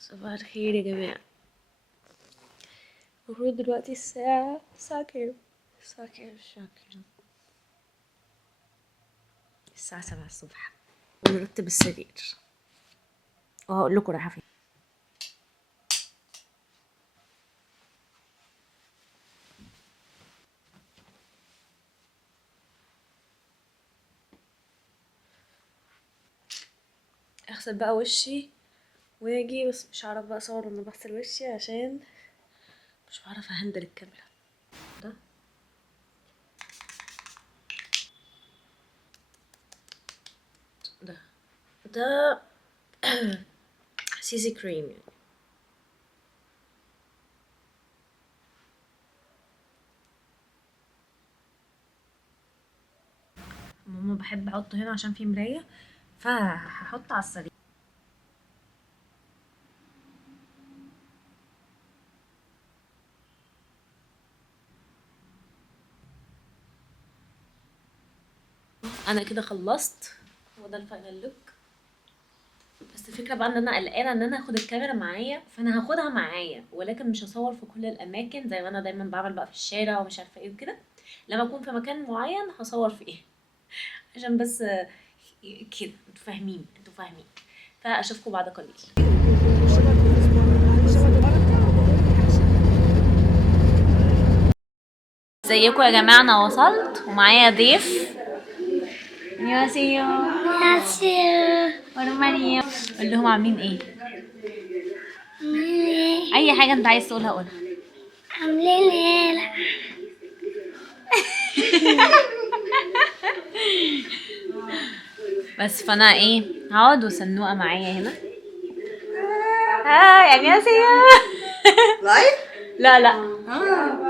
صباح الخير يا جماعة. المفروض دلوقتي الساعة كام؟ الساعة كام؟ الساعة 7 الصبح، ونرتب السرير وهقول لكم رايحة فين. اغسل بقى وشي واجي، بس مش هعرف بقى اصور وانا بغسل وشي عشان مش بعرف اهندل الكاميرا. ده ده سيسي كريم يعني. ماما بحب احطه هنا عشان فيه مراية، فهحطه على السرير. انا كده خلصت، هو ده الفاينل لوك. بس الفكره بقى ان انا قلقانه ان انا اخد الكاميرا معايا، فانا هاخدها معايا ولكن مش هصور في كل الاماكن زي ما انا دايما بعمل بقى في الشارع ومش عارفه ايه وكده. لما اكون في مكان معين هصور فيه عشان بس كده انتوا فاهمين. فاشوفكم بعد قليل. ازيكم يا جماعه، انا وصلت ومعايا ضيف. 안녕하세요. 오랜만이에요. قول لهم عاملين ايه؟ اي حاجه انت عايز تقولها قولها. عاملين ايه؟ بس فانا ايه، هقعد وسنوقه معايا هنا. هاي 안녕하세요. لايف؟ لا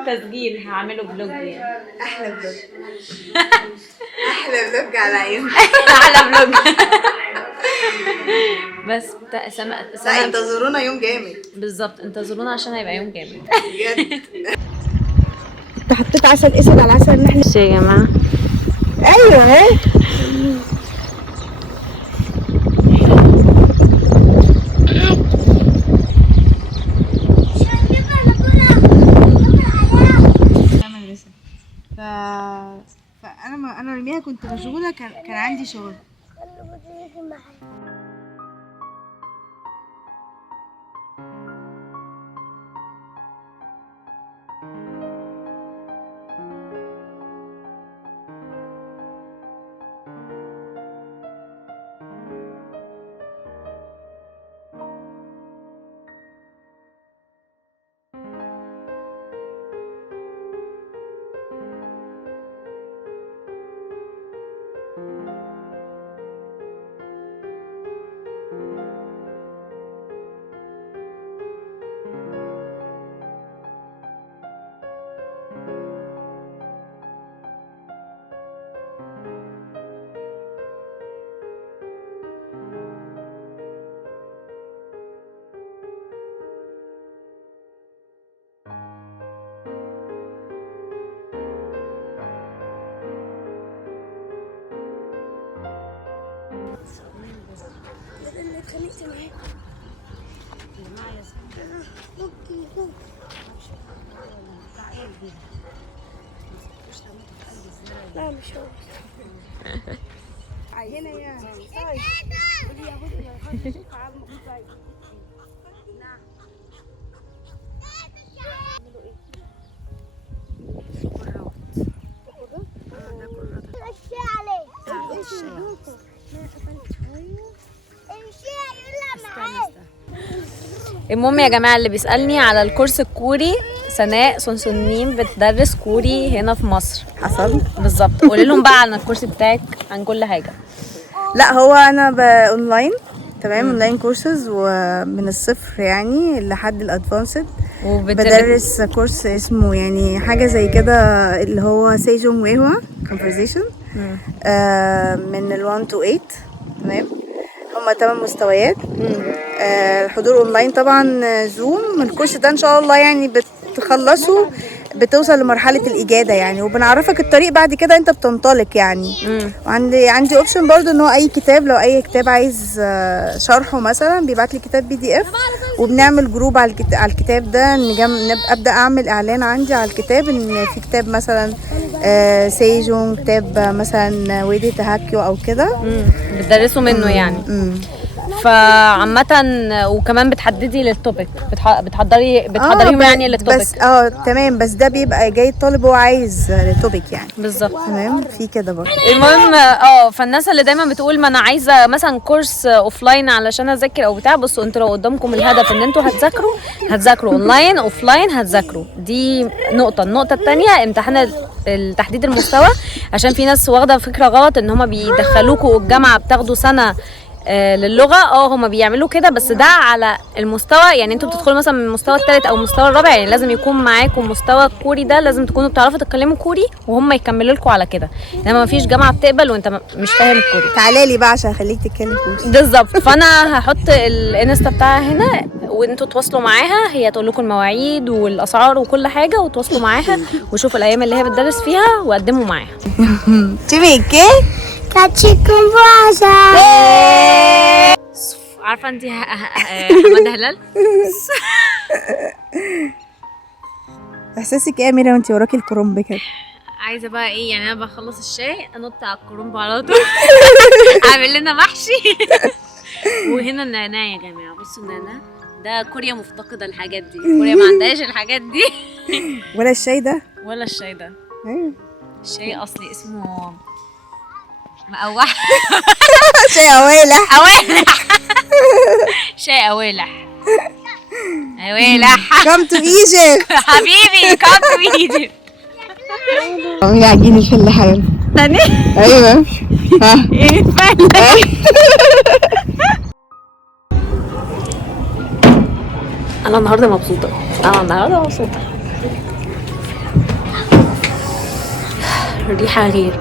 تسجيل، هعمله فلوج يعني. احلى فلوج. احلى فلوج على عيوني. على فلوج. بس لا انتظرونا يوم جامد. بالظبط، انتظرونا عشان هيبقى يوم جامد بجد. انت حطيت عسل اسود على عسل النحل يا جماعه. ايوه اهي. فانا رميها كنت مشغوله، كان عندي شغل. اللي اتخانقت معاه لا مش هو. هنا يا المهم يا جماعه، اللي بيسالني على الكورس الكوري، سناء سونسونين بتدرس كوري هنا في مصر. حصل بالظبط. قولي لهم بقى عن الكورس بتاعك، عن كل حاجه. لا هو انا اونلاين، تمام، اونلاين كورسز ومن الصفر يعني لحد الادفانسد. بدرس كورس اسمه يعني حاجه زي كده اللي هو سيجونج ويهوا كونفرزيشن، من ال1 to 8، تمام. هما 8 مستويات. الحضور اونلاين طبعا، زوم. الكورس ده ان شاء الله يعني بتخلصوا بتوصل لمرحله الاجاده يعني، وبنعرفك الطريق بعد كده انت بتنطلق يعني. وعندي اوبشن برضو ان هو اي كتاب، لو اي كتاب عايز شرحه مثلا بيبعت لي كتاب PDF، وبنعمل جروب على الكتاب ده. ابدا اعمل اعلان عندي على الكتاب ان في كتاب مثلا سيجون، كتاب مثلا ويدي تهاكيو او كده، بتدرسوا منه يعني. فعامة وكمان بتحددي للتوبيك، بتحضريهم يعني للتوبيك. بس تمام، بس ده بيبقى جاي الطالب هو عايز توبيك يعني. بالظبط. تمام، في كده برضه. المهم فالناس اللي دايما بتقول ما انا عايزه مثلا كورس اوفلاين علشان اذاكر او بتاع، بصوا انتوا لو قدامكم الهدف ان انتوا هتذاكروا اونلاين اوفلاين هتذاكروا، دي نقطه. النقطه الثانيه امتحان التحديد المستوى، عشان في ناس واخده فكره غلط ان هم بيدخلوكوا الجامعه بتاخدوا سنه للغه. هما بيعملوا كده، بس ده على المستوى يعني. انتوا بتدخلوا مثلا من المستوى الثالث او المستوى الرابع، يعني لازم يكون معاكم مستوى الكوري ده، لازم تكونوا بتعرفوا تتكلموا كوري وهم يكملوا لكم على كده. انما مفيش جامعه بتقبل وانت مش فاهم الكوري. تعالى لي بقى عشان اخليك تتكلم كوري. بالظبط. فانا هحط الانستا بتاعها هنا، وانتوا تواصلوا معاها، هي تقول لكم المواعيد والاسعار وكل حاجه، وتواصلوا معاها وشوفوا الايام اللي هي بتدرس فيها وقدموا معاها. تيميكي كاتشيكم بوازا. عارفه انت حماده هلال؟ احساسك ايه يا ميرا وانت وراكي الكرنب كده؟ عايزه بقى ايه يعني؟ انا بخلص الشاي انط على الكرنب على طول. اعمل لنا محشي. وهنا النعناع يا جماعه، بصوا النعناع ده كوريا مفتقده الحاجات دي، كوريا ما عندهاش الحاجات دي. ولا الشاي ده ولا الشاي ده. ايوه الشاي اصلي اسمه مقوح. شاي اوالح. شاي اوالح. اوالح. كم تو ايجيبت حبيبي، كم تو ايجيبت. هي عجينة الفل حلو. تاني؟ ايوه. ايه فعلا. انا النهارده مبسوطه. الريحه غير.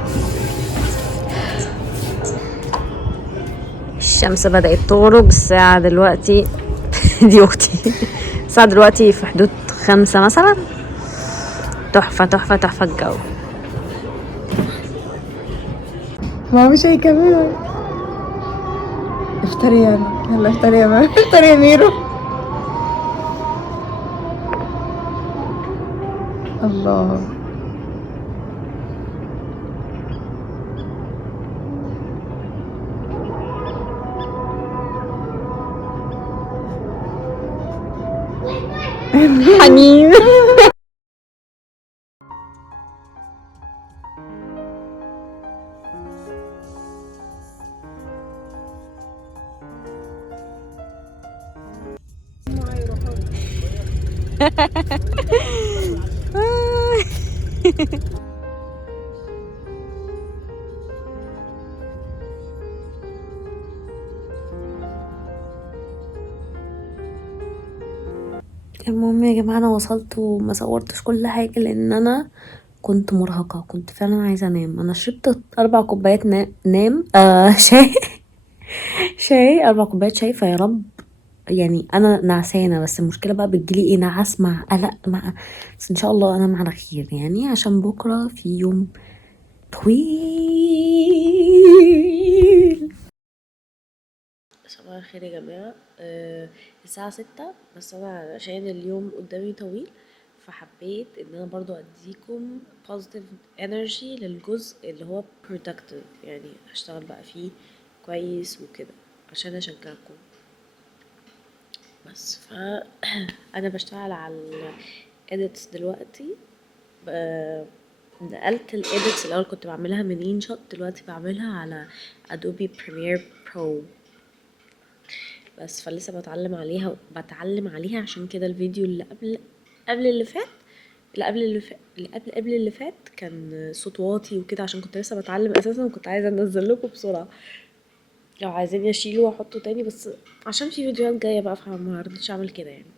الشمس بدأت تغرب. الساعة دلوقتي دي اختي. الساعة دلوقتي في حدود 5 مثلا. تحفة الجو. ما مش هيكملوا. افطري يلا افطري يا ماما، افطري يا ميرو. الله. حنين. المهم يا جماعه انا وصلت وما صورتش كل حاجه لان انا كنت مرهقه، كنت فعلا عايزه انام. انا شربت 4 كوبايات نام شاي 4 كوبايات شاي. فيا رب يعني انا نعسانه، بس المشكله بقى بتجيلي ايه، نعاس مع قلق بس ان شاء الله انام على خير يعني، عشان بكره في يوم طويل. صباح الخير يا جماعه. الساعه 6 بس انا عشان اليوم قدامي طويل فحبيت ان انا برضو اديكم positive energy للجزء اللي هو productive، يعني هشتغل بقى فيه كويس وكده عشان اشجعكم. بس انا بشتغل على الاديتس دلوقتي. نقلت الاديتس الاول كنت بعملها من InShot، دلوقتي بعملها على ادوبي بريمير برو بس. فلسه بتعلم عليها عشان كده الفيديو اللي قبل اللي فات اللي فات كان صوت واطي وكده، عشان كنت لسه بتعلم اساسا وكنت عايزه انزل لكم بسرعه. لو عايزين اشيله واحطه تاني، بس عشان في فيديوهات جايه بقى فما رضيتش اعمل كده يعني.